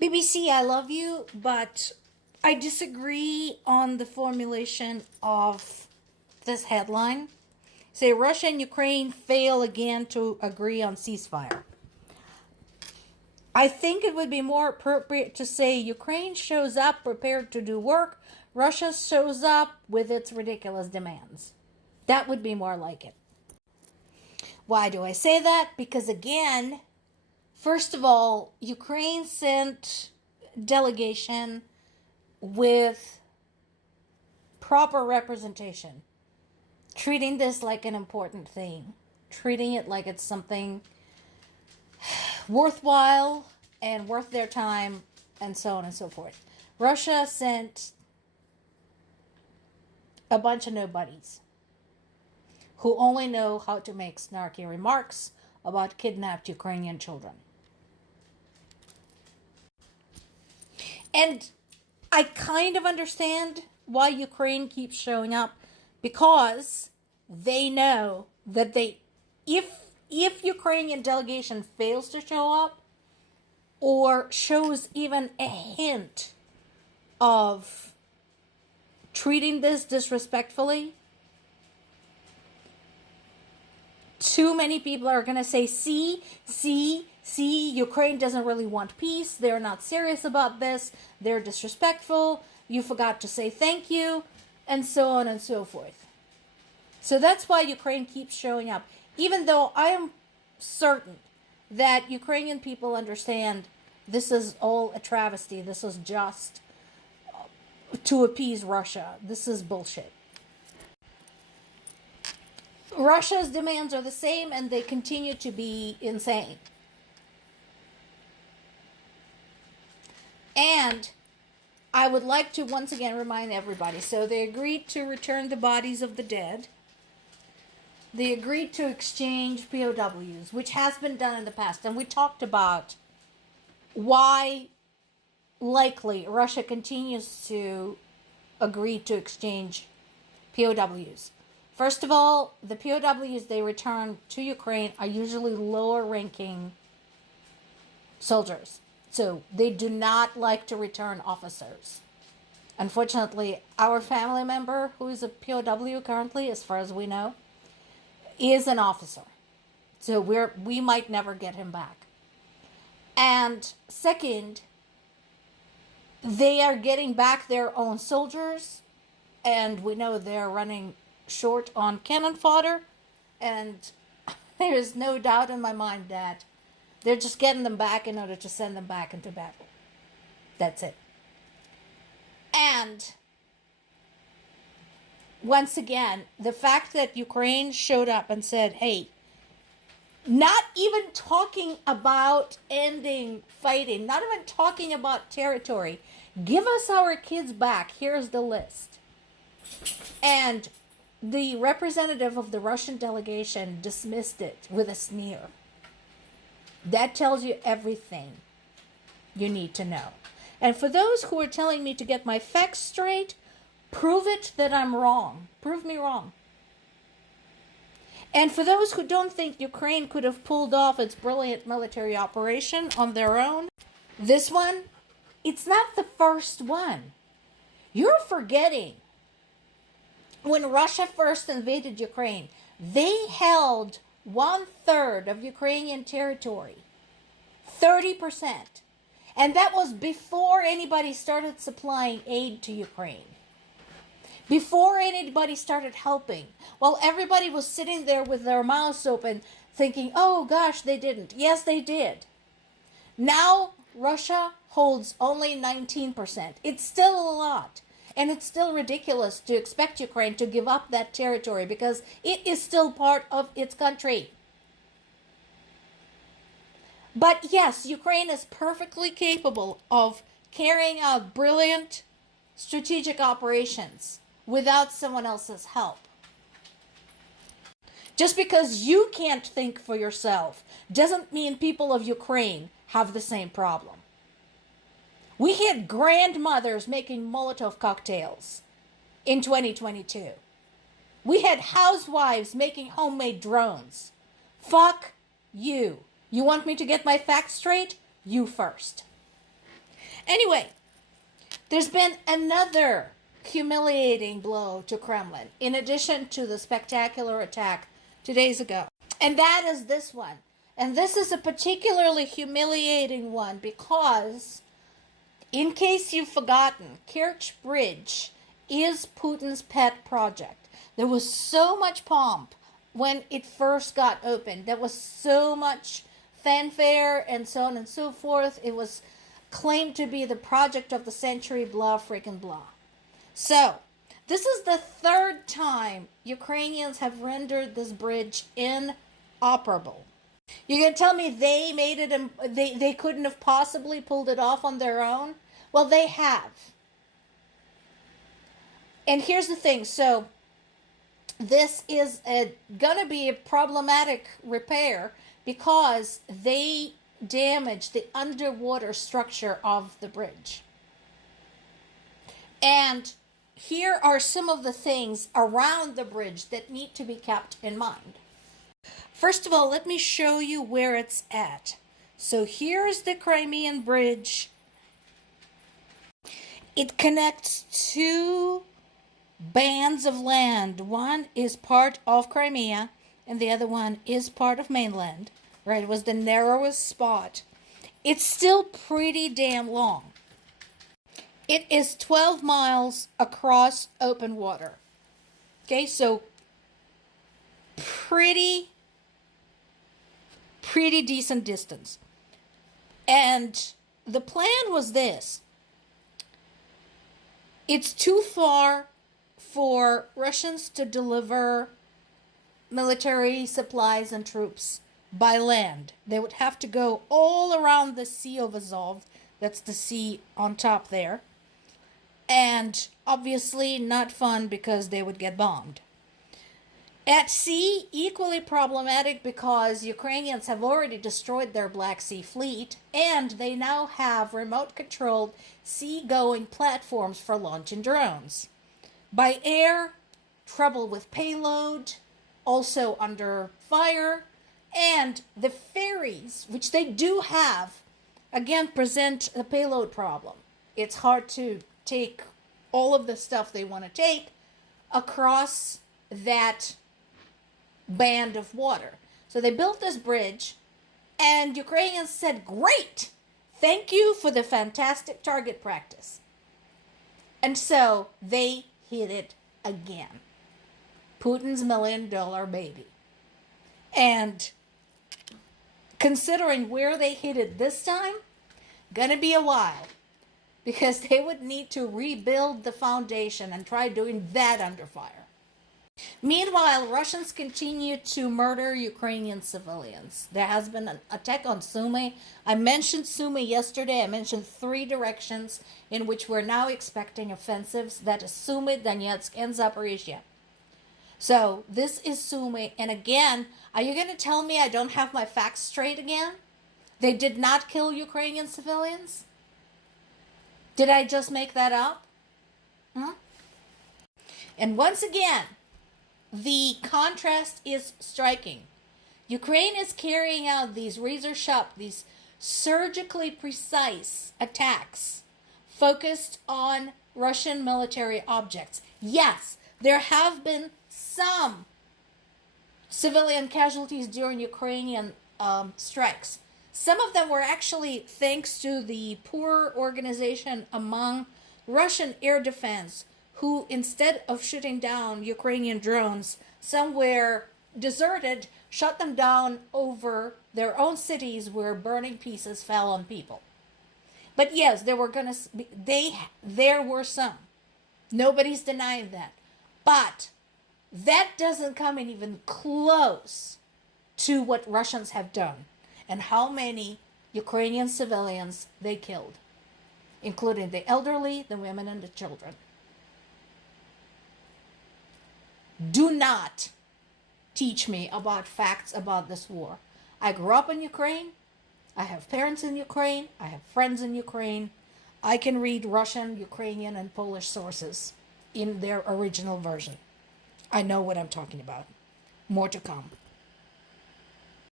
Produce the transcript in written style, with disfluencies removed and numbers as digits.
BBC, I love you, but I disagree on the formulation of this headline. Say Russia and Ukraine fail again to agree on ceasefire. I think it would be more appropriate to say Ukraine shows up prepared to do work, Russia shows up with its ridiculous demands. That would be more like it. Why do I say that? Because again, first of all, Ukraine sent delegation with proper representation, treating this like an important thing, treating it like it's something worthwhile and worth their time, and so on and so forth. Russia sent a bunch of nobodies who only know how to make snarky remarks about kidnapped Ukrainian children. And I kind of understand why Ukraine keeps showing up, because they know that if Ukrainian delegation fails to show up or shows even a hint of treating this disrespectfully, too many people are going to say, see, Ukraine doesn't really want peace. They're not serious about this. They're disrespectful. You forgot to say thank you, and so on and so forth. So that's why Ukraine keeps showing up. Even though I am certain that Ukrainian people understand this is all a travesty. This is just to appease Russia. This is bullshit. Russia's demands are the same, and they continue to be insane. And I would like to once again remind everybody, so they agreed to return the bodies of the dead. They agreed to exchange POWs, which has been done in the past. And we talked about why likely Russia continues to agree to exchange POWs. First of all, the POWs they return to Ukraine are usually lower ranking soldiers. So they do not like to return officers. Unfortunately, our family member who is a POW currently, as far as we know, is an officer. So we might never get him back. And second, they are getting back their own soldiers, and we know they're running short on cannon fodder, and there is no doubt in my mind that they're just getting them back in order to send them back into battle. That's it. And once again, the fact that Ukraine showed up and said, hey, not even talking about ending fighting, not even talking about territory, give us our kids back, here's the list. And the representative of the Russian delegation dismissed it with a sneer. That tells you everything you need to know. And for those who are telling me to get my facts straight, prove it that I'm wrong. Prove me wrong. And for those who don't think Ukraine could have pulled off its brilliant military operation on their own, this one, it's not the first one. You're forgetting when Russia first invaded Ukraine, they held 1/3 of Ukrainian territory, 30%. And that was before anybody started supplying aid to Ukraine. Before anybody started helping. While everybody was sitting there with their mouths open thinking, oh gosh, they didn't. Yes, they did. Now Russia holds only 19%. It's still a lot. And it's still ridiculous to expect Ukraine to give up that territory because it is still part of its country. But yes, Ukraine is perfectly capable of carrying out brilliant strategic operations without someone else's help. Just because you can't think for yourself doesn't mean people of Ukraine have the same problem. We had grandmothers making Molotov cocktails in 2022. We had housewives making homemade drones. Fuck you. You want me to get my facts straight? You first. Anyway, there's been another humiliating blow to Kremlin, in addition to the spectacular attack 2 days ago. And that is this one. And this is a particularly humiliating one because, in case you've forgotten, Kerch Bridge is Putin's pet project. There was so much pomp when it first got opened. There was so much fanfare and so on and so forth. It was claimed to be the project of the century, blah, freaking blah. So, this is the third time Ukrainians have rendered this bridge inoperable. You're going to tell me they made it, they couldn't have possibly pulled it off on their own? Well, they have. And here's the thing. So, this is going to be a problematic repair because they damaged the underwater structure of the bridge. And here are some of the things around the bridge that need to be kept in mind. First of all, let me show you where it's at. So here's the Crimean bridge. It connects two bands of land. One is part of Crimea and the other one is part of mainland. Right, it was the narrowest spot. It's still pretty damn long. It is 12 miles across open water. Okay, so pretty decent distance. And the plan was this. It's too far for Russians to deliver military supplies and troops by land. They would have to go all around the Sea of Azov. That's the sea on top there. And obviously not fun because they would get bombed. At sea, equally problematic because Ukrainians have already destroyed their Black Sea fleet and they now have remote-controlled sea-going platforms for launching drones. By air, trouble with payload, also under fire, and the ferries, which they do have, again present a payload problem. It's hard to take all of the stuff they want to take across that band of water. So they built this bridge, and Ukrainians said, great, thank you for the fantastic target practice. And so they hit it again. Putin's $1 million baby. And considering where they hit it this time, gonna be a while. Because they would need to rebuild the foundation and try doing that under fire. Meanwhile, Russians continue to murder Ukrainian civilians. There has been an attack on Sumy. I mentioned Sumy yesterday. I mentioned 3 directions in which we're now expecting offensives. That is Sumy, Donetsk, and Zaporizhia. So this is Sumy. And again, are you going to tell me I don't have my facts straight again? They did not kill Ukrainian civilians? Did I just make that up? And once again, the contrast is striking. Ukraine is carrying out these razor-sharp, these surgically precise attacks focused on Russian military objects. Yes, there have been some civilian casualties during Ukrainian strikes. Some of them were actually thanks to the poor organization among Russian air defense, who instead of shooting down Ukrainian drones somewhere deserted, shot them down over their own cities where burning pieces fell on people. But yes, there were some. Nobody's denying that. But that doesn't come in even close to what Russians have done and how many Ukrainian civilians they killed, including the elderly, the women, and the children. Do not teach me about facts about this war. I grew up in Ukraine. I have parents in Ukraine. I have friends in Ukraine. I can read Russian, Ukrainian, and Polish sources in their original version. I know what I'm talking about. More to come.